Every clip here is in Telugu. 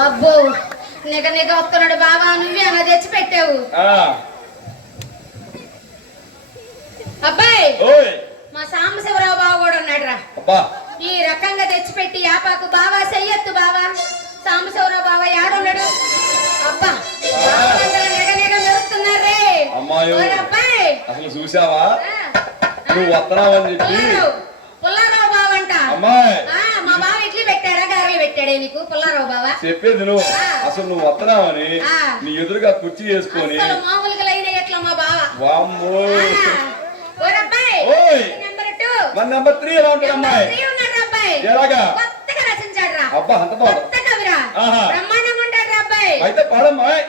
అబ్బో నిగ నిగ వస్తున్నాడు బాబా నువ్వే అలా తెచ్చి పెట్టావు. అబ్బాయి మా సాంబశివరావు బావ కూడా ఉన్నాడు రా ఈ రకంగా తెచ్చిపెట్టి యాపాకు బావా చెయ్యొద్దు బావా. సాంబశివరావు బావ యాడున్నాడు. అబ్బా నిగ నిగ మెరుస్తున్నారే. అబ్బాయి. అసలు చూసావా నువ్వు వస్తున్నావని చెప్పి. పుల్లారావు. బావంట. అమ్మాయి. పెట్టాడా నీకు? పుల్లారావు బావ? చెప్పేది నువ్వు. అసలు నువ్వు వస్తున్నావని. నీ ఎదురుగా కుర్చీ వేసుకొని అసలు మామూలుగా లైన్ ఎట్లా మా బావ. వామ్మో. నెంబర్ టూ మన నెంబర్ త్రీ ఎలా ఉంటుంది అమ్మాయి? ఎలాగా? కొత్తగా రచించాడు రా. అబ్బా అంత బాగుంది. కొత్త కవిరా. ఆహా. బ్రహ్మాండంగా ఉంటాడు రా అబ్బాయి. అయితే పాడమ్మాయి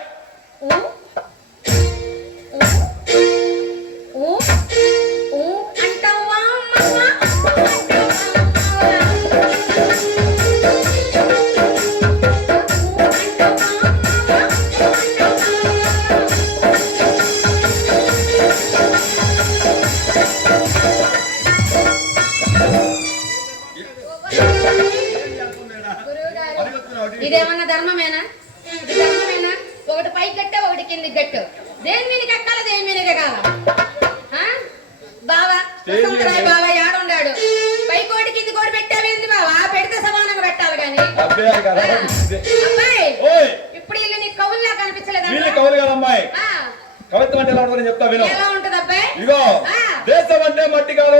ఆ. దేశం అంటే మట్టి కాదు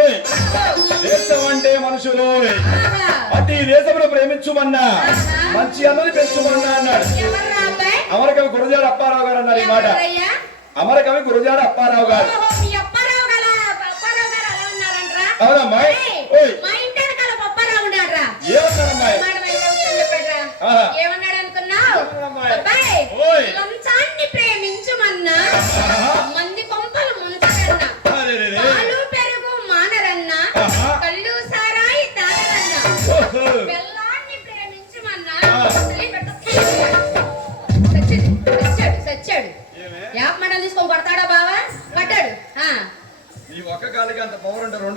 దేశం అంటే మనుషులు. ఆహా. అటు ఈ దేశంలో ప్రేమించుమన్నా. మంచి అన్నది పెంచుమన్నా అన్నాడు. అమరకవి గురజాడ అప్పారావు గారు అన్నారు ఈ మాట? అమరకవి గురజాడ అప్పారావు గారు. ఓహో, మీ అప్పారావు గల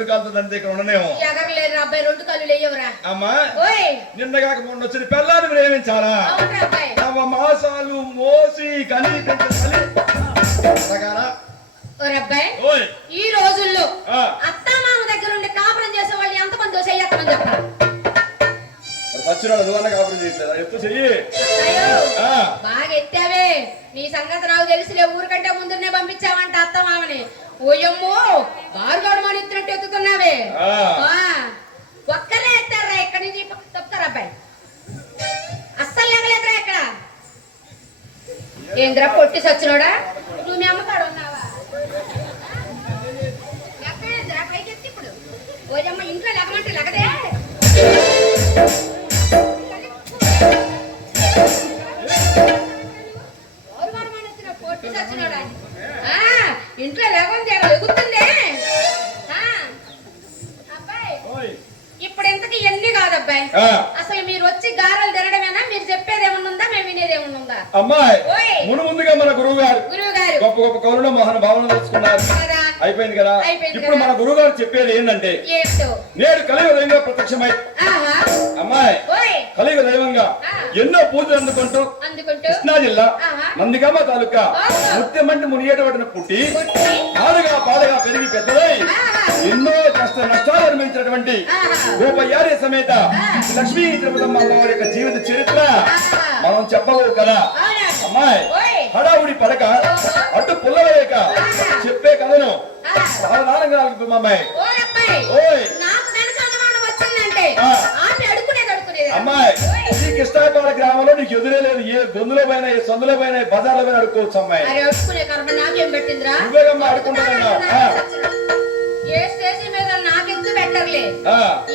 కాలుతో అంతే ఇక్కడ ఉండనేమో ఎగరలేరు అబ్బాయి రెండు కళ్ళు లేయవురా? అమ్మా నిన్న కాక మొన్న వచ్చిన పిల్లాన్ని ప్రేమించాలా నవ మాసాలు మోసి కని అబ్బాయి ఈ రోజుల్లో ఆ. అత్తామామ దగ్గర ఉండి కాపురం చేసే వాళ్ళు ఎంతమంది చెయ్యత్తమని చెప్పరా? పచ్చిరాడు నువ్వన్న కాపురం చేయట్లేదా? ఎత్తు చెయ్యి. అయ్యో! ఆ. బాగా ఎత్తావే. నీ సంగతి నాకు తెలుసులే. ఊరికంటే ముందునే పంపించావంట అత్తమామని. ఓయమ్మో బారుగాడు మన ఎత్తినట్టు ఎత్తుతున్నావే. ఒక్కలే ఎత్తారా ఇక్కడి నుంచి తప్పుతారా అబ్బాయి? అస్సలు లేగలేదురా ఇక్కడ. ఏంద్రా పొట్టి సచ్చినోడా? నువ్వు మీ అమ్మకాడు ఉన్నావా? ఎక్కడేంద్రా పైకి ఎత్తి ఇప్పుడు. ఓయమ్మ ఇంట్లో లెగమంటే లెగదే. ఇప్పుడు ఇంతకి ఎన్ని కాదు అబ్బాయి ఆ. అసలు మీరు వచ్చి గారెలు తినడమేనా? మీరు చెప్పేది ఏమన్నా ఉందా? మేము వినేది ఏమన్నా ఉందా? అమ్మాయి. మును ముందుగా మన గురువు గారు గురువు గారు గొప్ప గొప్ప కౌరుణ మహాన భావన తెలుసుకున్నారు. అయిపోయింది కదా? ఇప్పుడు. మన గురువు గారు చెప్పేది ఏంటంటే ఏంటో? నేడు కలియుగ ప్రత్యక్షమై. అమ్మాయి కలియుగ దైవంగా. ఎన్నో పూజలు అందుకుంటూ అందుకుంటూ కృష్ణా జిల్లా. నందిగామ తాలూకా. ముత్యమంటి మునియేటవాటిని పుట్టి ఆడుగా పాడగా పెరిగి పెద్దదై. ఎన్నో కష్ట నష్టాలు అనుభవించినటువంటి. గోపయ్యారి సమేత. లక్ష్మీ తిరుపతమ్మ అమ్మవారి యొక్క జీవిత చరిత్ర. మనం చెప్పవు కదా అమ్మాయి హడావుడి పడక. అడ్డు పుల్లవేయక చెప్పే కథను ఆలకింపు అమ్మాయి ఓయ్ నాకు కనుక అనుమానం వచ్చిందంటే అమ్మాయి. ఈ కృష్ణాపాల గ్రామంలో నీకు ఎదురే లేదు. ఏ గొంతులో పైన ఏ సందులో పైన ఏ బజార్లో పైన అడుక్కోవచ్చు అమ్మాయి. నువ్వేగమ్మా. ఏ మీద పెట్టర్లే.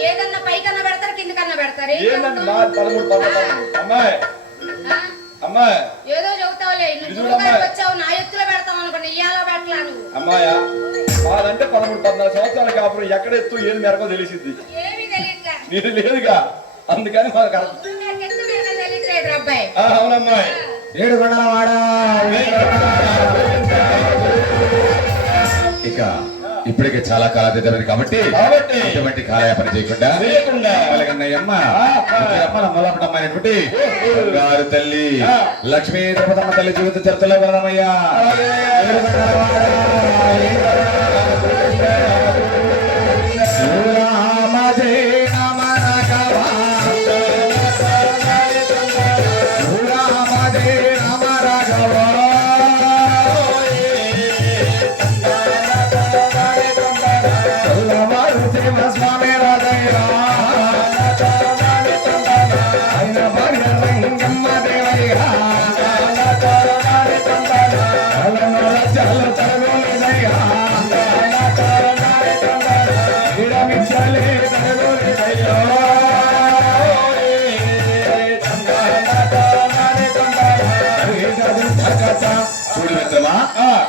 ఏదన్నా పైకన్నా పెడతారు కిందకన్నా పెడతారు? ఏం ఏంటంటే మా చెబుతావు? పదమూడు పదమూడు అమ్మాయి. ఏదో చెబుతావులే నువ్వు. వచ్చావు నా ఎత్తులో పెడతావు అనుకున్నా ఇయ్యాలో పెట్టలా నువ్వు? అమ్మాయా మాదంటే పదమూడు పద్నాలుగు సంవత్సరాల కాపురం ఎక్కడ ఎత్తు ఏది మేరకో తెలిసింది ఏమీ తెలియట్లే. నీది లేదుగా. అందుకని మాకు అబ్బాయి అవునమ్మాయి ఏడు ఇక ఇప్పటికే చాలా కాలాతీతమైనది కాబట్టి కాబట్టి ఇటువంటి కాలయాపన చేయకుండా చేయకుండా. అమ్మ నమ్మలమ్మటమైనటువంటి బంగారు తల్లి. లక్ష్మీ ద్రౌపదమ్మ తల్లి జీవిత చరిత్రలో వెళ్ళమయ్యా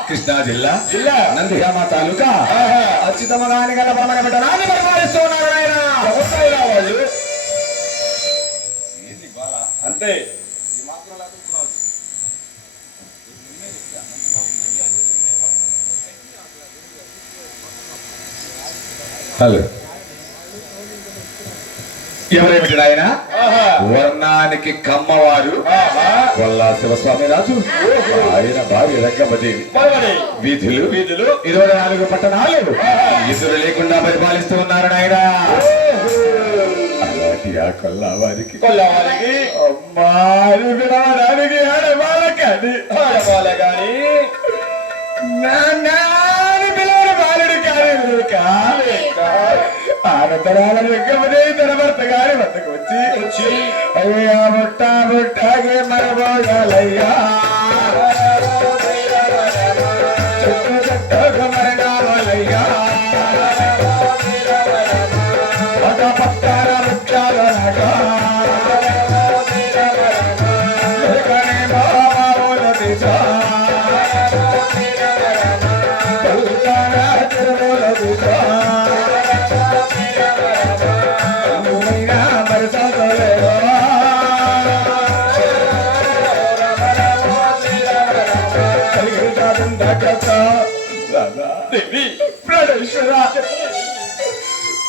కృష్ణా జిల్లా జిల్లా. నందిగామ తాలూకా ఆహా. అచ్యుతమగాని గల పరమగ బిడ్డరాన్ని పరిపాలిస్తూ ఉన్నారు ఆయన అంతే హలో ఎవరేమిటి ఆయన. వర్ణానికి కమ్మవారు. కొల్లా శివస్వామి రాజు. ఆయన భార్య రంగమదేవి వీధులు. వీధులు. ఇరవై నాలుగు పట్టణాలు. ఇద్దరు లేకుండా పరిపాలిస్తూ ఉన్నారు నాయన. అలాంటి ఆ కొల్లా వారికి కొల్లవాళ్ళకి అమ్మాని పిలవడానికి ఆడవాళ్ళకని ఆడవాళ్ళ గాని నాన్నని పిలవని బాలుడు కాదు లేక ఆడతరాల రంగమదేవి తన భర్త గారి వద్దకు వచ్చి వచ్చి. అయ్యా బుట్ట బుట్టగే మరబోయాలయ్యా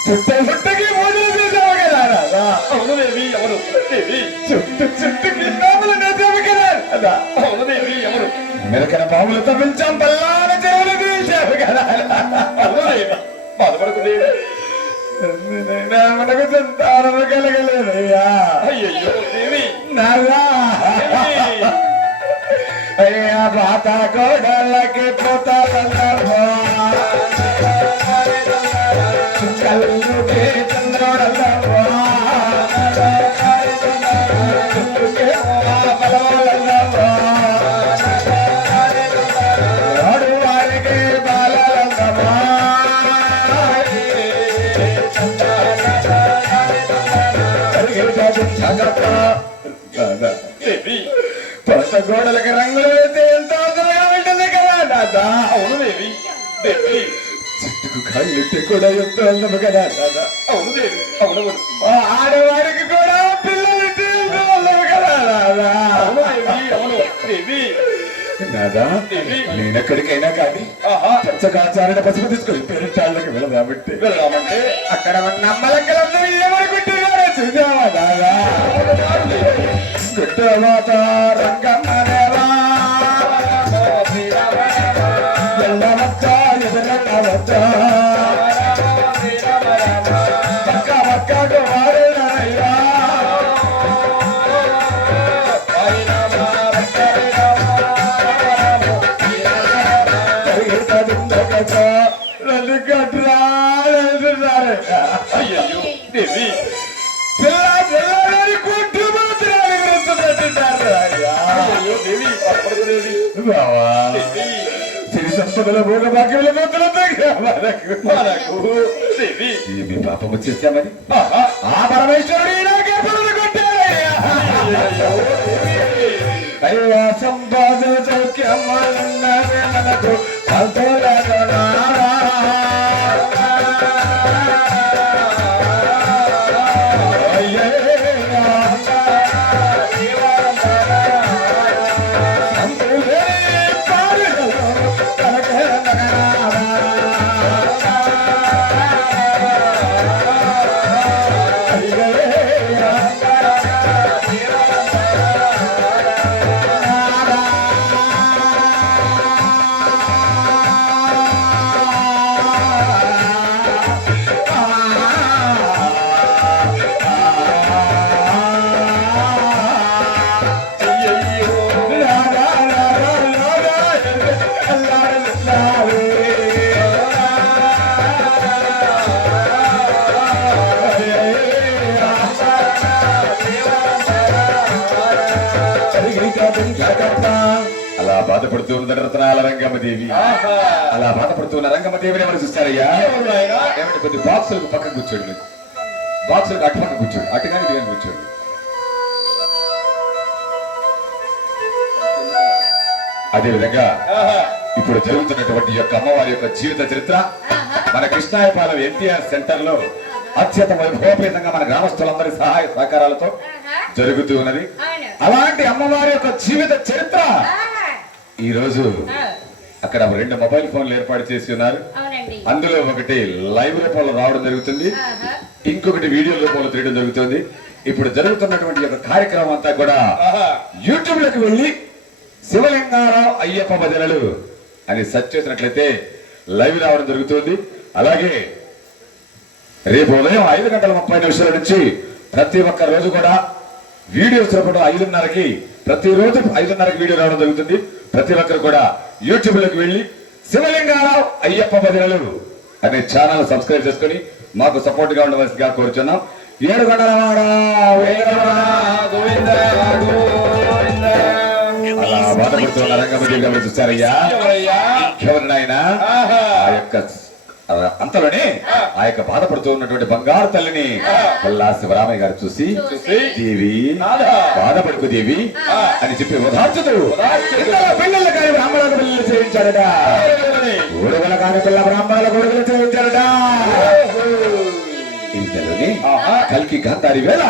పుట్ట పుట్టకి మొదలు చేసావు కదా రాదా అవును దేవి ఎవరు దేవి. ఎవరు మెరకన పాములతో పిలిచాం పల్లాన చెరువులు తీసావు కదా. మనకు సంతానము కలగలేదయ్యా. నారా అయ్యా బాత కోడళ్ళకి పోత కల్లుకి చంద్రుడల్లవా చుట్టుకే కొత్త గోడలకి రంగులు వేస్తే ఎంతో అందంగా ఉంటుంది కదా దాదా? అవును దేవి. దేవి. చెట్టుకు కాళ్ళుంటే కూడా ఎంతో అందము కదా దాదా? అవును దేవి. అవునవును ఆ ఆడవారికి కూడా పిల్లలుంటే ఎంతో అందము కదా దాదా? అవును దేవి అవును. దేవి. నాదా. నేనెక్కడికైనా కానీ ఆహా. పచ్చకాచారిన పసుపు తీసుకొని పేరుటాళ్ళకి వెళదామంటే వెళ్దామంటే అక్కడ ఉన్న అమ్మలక్కలందరూ ఏమనుకుంటున్నారో చూసావా దాదా గుట్టవాత మీ పాపం వచ్చేసామని ఆహా ఆ పరమేశ్వరుడు అయ్యా సంపాదన సౌఖ్యం అలా బాధపడుతూ ఉన్న రత్నాల రంగమ్మదేవి అలా బాధపడుతూ ఉన్న రంగమ్మదేవిని మనం చూస్తారయ్యా? ఏమంటే కొద్ది బాక్సులకు పక్కన కూర్చోండి. బాక్సులకు అటు పక్కన కూర్చోండి. అటు కానీ ఇటు కూర్చోండి. అదేవిధంగా ఇప్పుడు జరుగుతున్నటువంటి యొక్క అమ్మవారి యొక్క జీవిత చరిత్ర. మన కృష్ణాయపాలెం ఎన్టీఆర్ సెంటర్లో అత్యంత వైభవపేతంగా మన గ్రామస్తులందరి సహాయ సహకారాలతో. జరుగుతూ ఉన్నది. అలాంటి అమ్మవారి యొక్క జీవిత చరిత్ర. ఈ రోజు అక్కడ రెండు మొబైల్ ఫోన్లు ఏర్పాటు చేసి ఉన్నారు. అవునండి. అందులో ఒకటి లైవ్ రూపంలో రావడం జరుగుతుంది. ఇంకొకటి వీడియో రూపంలో తీయడం జరుగుతుంది. ఇప్పుడు జరుగుతున్నటువంటి ఈ యొక్క కార్యక్రమం అంతా కూడా. యూట్యూబ్లోకి వెళ్ళి శివలింగారావు అయ్యప్ప భజనలు. అని సెర్చ్ చేసినట్లయితే లైవ్ రావడం జరుగుతుంది. అలాగే రేపు ఉదయం ఐదు గంటల ముప్పై నిమిషాల నుంచి ప్రతి ఒక్క రోజు కూడా వీడియోస్ రూపంలో ఐదున్నరకి ప్రతిరోజు ఐదున్నరకి వీడియో రావడం జరుగుతుంది. ప్రతి ఒక్కరు కూడా యూట్యూబ్లోకి వెళ్ళి శివలింగారావు అయ్యప్ప భజనలు అనే ఛానల్ సబ్స్క్రైబ్ చేసుకొని మాకు సపోర్ట్గా ఉండవలసిగా కోరుచున్నాం ఏడు గంటల గోవింద బాధపడుతున్న గారు? ఎవరు నాయనా? ఆహా. ఆ యొక్క అంతలోనే ఆ. యొక్క బాధపడుతూ ఉన్నటువంటి బంగారు తల్లిని శివరామయ్య గారు చూసి దేవి. బాధపడుకు దేవి అని చెప్పి ఉదార్చుతూ పిల్లలు కాని ఊరుగల కాని పిల్ల బ్రాహ్మణుల చేయించాడట. ఆహా. కల్కి గాంధారి వేళ.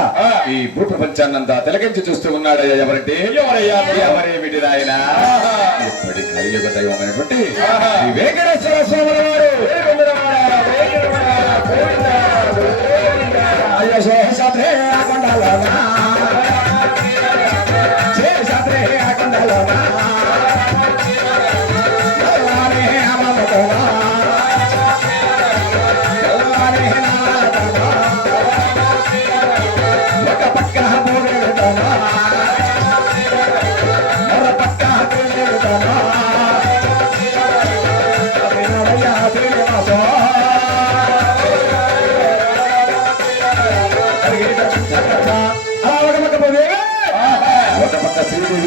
ఈ భూ ప్రపంచాన్నంతా తిలకించి చూస్తూ ఉన్నాడయ్యా ఎవరంటే ఎవరయ్యా? ఎవరేమిటి నాయన ఆహా. ఇప్పటి కలియుగ దైవమైనటువంటి. శ్రీ వెంకటేశ్వర స్వామి వారు అయ్యో శేషాద్రి కొండలోనా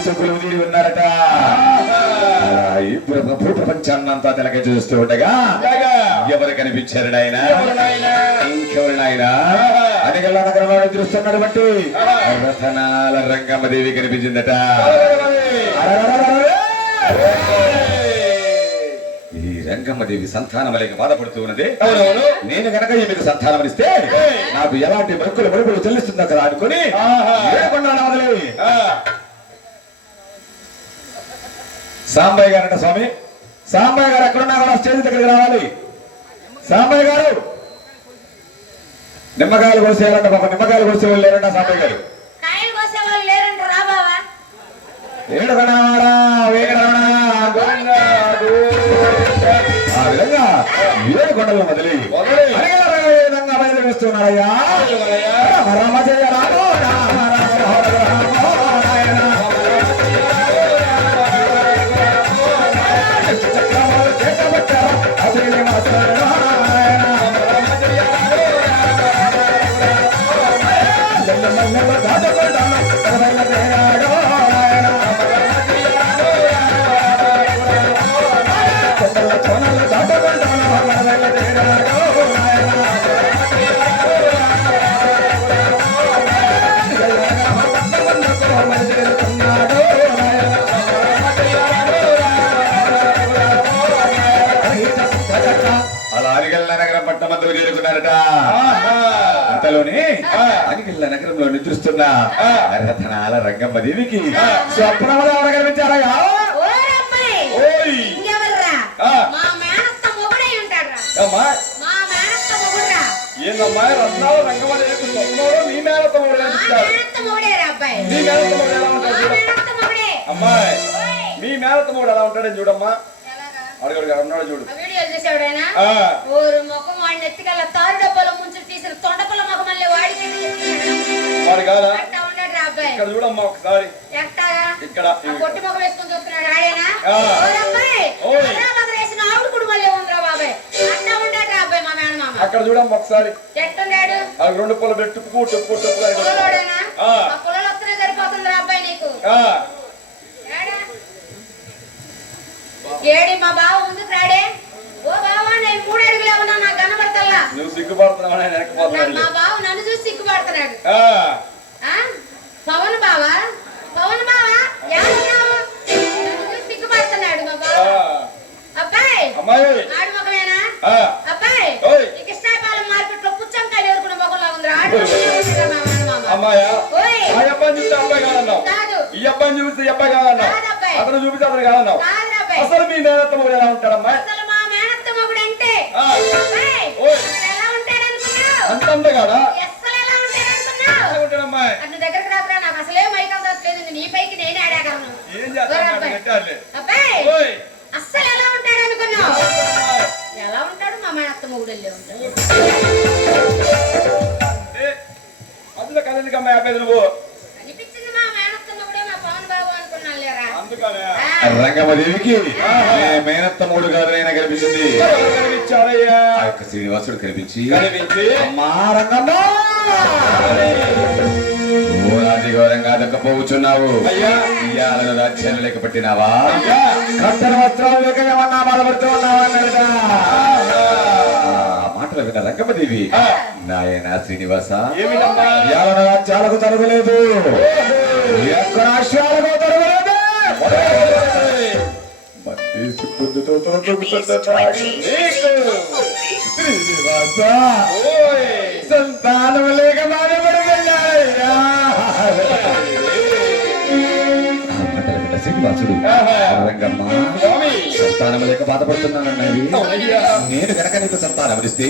చొక్కులు తీరి ఉన్నారట. భూ ప్రపంచాన్నంతా తెలక చూస్తూ ఉండగా ఎవరు కనిపించారు నాయన? ఇంకెవరు నాయన? రంగమ్మదేవి కనిపించిందట ఈ రంగమ్మదేవి సంతానం లేక బాధపడుతూ ఉన్నది. నేను గనక ఈమెకు సంతానం ఇస్తే నాకు ఎలాంటి మరుకులు మరుపులు చెల్లిస్తుందో కదా అనుకుని ఆహా. మొదలు సాంబయ్య గారట స్వామి. సాంబయ్య గారు ఎక్కడున్నా కూడా స్టేజ్ దగ్గరికి రావాలి. సాంబయ్య గారు! నిమ్మకాయలు కొలిసేయాలంట పాప నిమ్మకాయలు కొలిసే వాళ్ళు లేరంట సాంబయ్య గారు. కాయలు కోసే వాళ్ళు లేరంట రా బావా. ఏడుకొండవాడా వేగడవాడా ఆ విధంగా ఏడు కొండల మొదలి విధంగా బయలుదేరుస్తున్నారయ్యా? రామ జయ ఆ. మా మేనత్త మొగుడై ఉంటాడ్రా. అమ్మా మా మేనత్త మొగుడ్రా. ఏందమ్మా? రత్నాలు రంగమని స్వప్నంలో మేనత్త మొగుడు మా మేనత్త ఎలా మా ఉంటాడు మొగుడే. అమ్మాయి. మీ మేనత్త ఎలా ఉంటాడని చూడమ్మా. ఎలాగా? అడుగు అన్నాడు చూడు. ఆ వీడియోలు చూసావుడేనా ఆ. ఊరు ముఖం వాడిని ఎత్తికల్లా తారు డబ్బాలో ముంచి తీసిన మరి కాదా ఇక్కడ చూడమ్మా ఒకసారి. ఇక్కడ పొట్టి మొగ వేసుకొని చూస్తున్నాడు ఆయనా. అక్కడ చూడమ్మ ఒకసారి. అవి రెండు పొలం టుప్పు టుప్పు నీకు. ఏడి? మా బావ ముందుకు రాడే పొలంలో వస్తేనే సరిపోతుంది రా అబ్బాయి నీకు ఆ, సిగ్గుపడుతున్నామని ఆయన నా- వెనకపోతున్నాడు మా బావ నన్ను చూసి సిగ్గుపడుతున్నాడు? పవన్ బావా? పవన్ బావా సిగ్గుపడుతున్నాడు మా బావ. అబ్బాయి ఆడు ముఖమేనా ఆ, అబ్బాయి. ఈ కృష్ణాపాలెం మార్కెట్లో పుచ్చంకాయలు ఎవరుకున్న మొగంలా ఉందిరా? ఆడు ఈ అబ్బాయిని చూస్తే ఈ అబ్బాయి కాదన్నావు. అతను చూపిస్తే అతను కాదన్నావు. అసలు మీ మేనత్తమ్మ ఎలా ఉంటాడమ్మా అందగాడా అసలు ఎలా ఉంటాడు అనుకున్నావు ఎలా ఉంటాడమ్మా అటు దగ్గరకు రాకురా నాకు అసలే మైకం రావట్లేదు నీ పైకి నేనే ఆడాగలను. ఏం ఓయ్ చేస్తాడు అబ్బాయి. పెట్టాలి అబ్బాయి ఓయ్. అస్సలు ఎలా ఉంటాడు అనుకున్నావు అమ్మాయి. ఎలా ఉంటాడు? మా మేనత్త మొగుడల్లే ఉంటాడు. ఏ, అందులో కదండి అమ్మాయి ఆపేది నువ్వు? అనిపించింది మా మేనత్త మొగుడే మా పవన్ బాబు అనుకున్నాను లేరా అందుకనే. రంగమదేవికి మేనత్త మూడు కాదులైనా కనిపించింది. ఆ యొక్క శ్రీనివాసుడు కనిపించి అమ్మా రంగమ్మ! ఊరాది ఘోరంగా దక్కపోవచ్చున్నావు. అయ్యా. ఇయ్యాలను రాజ్యాలు లేక పట్టినావా. కట్టన వస్త్రాలు లేక ఏమన్నా బాధపడుతూ ఉన్నావా మాటలు విన్న రంగమ్మదేవి ఆ. నాయన శ్రీనివాస ఏమిటమ్మా? రాజ్యాలకు తరగలేదు ఎక్కడ సంతానం లేక బాధపడగలయ్యా. శ్రీనివాసుడు సంతానం లేక అవునయ్యా. నేను గనక నీకు సంతానం ఇస్తే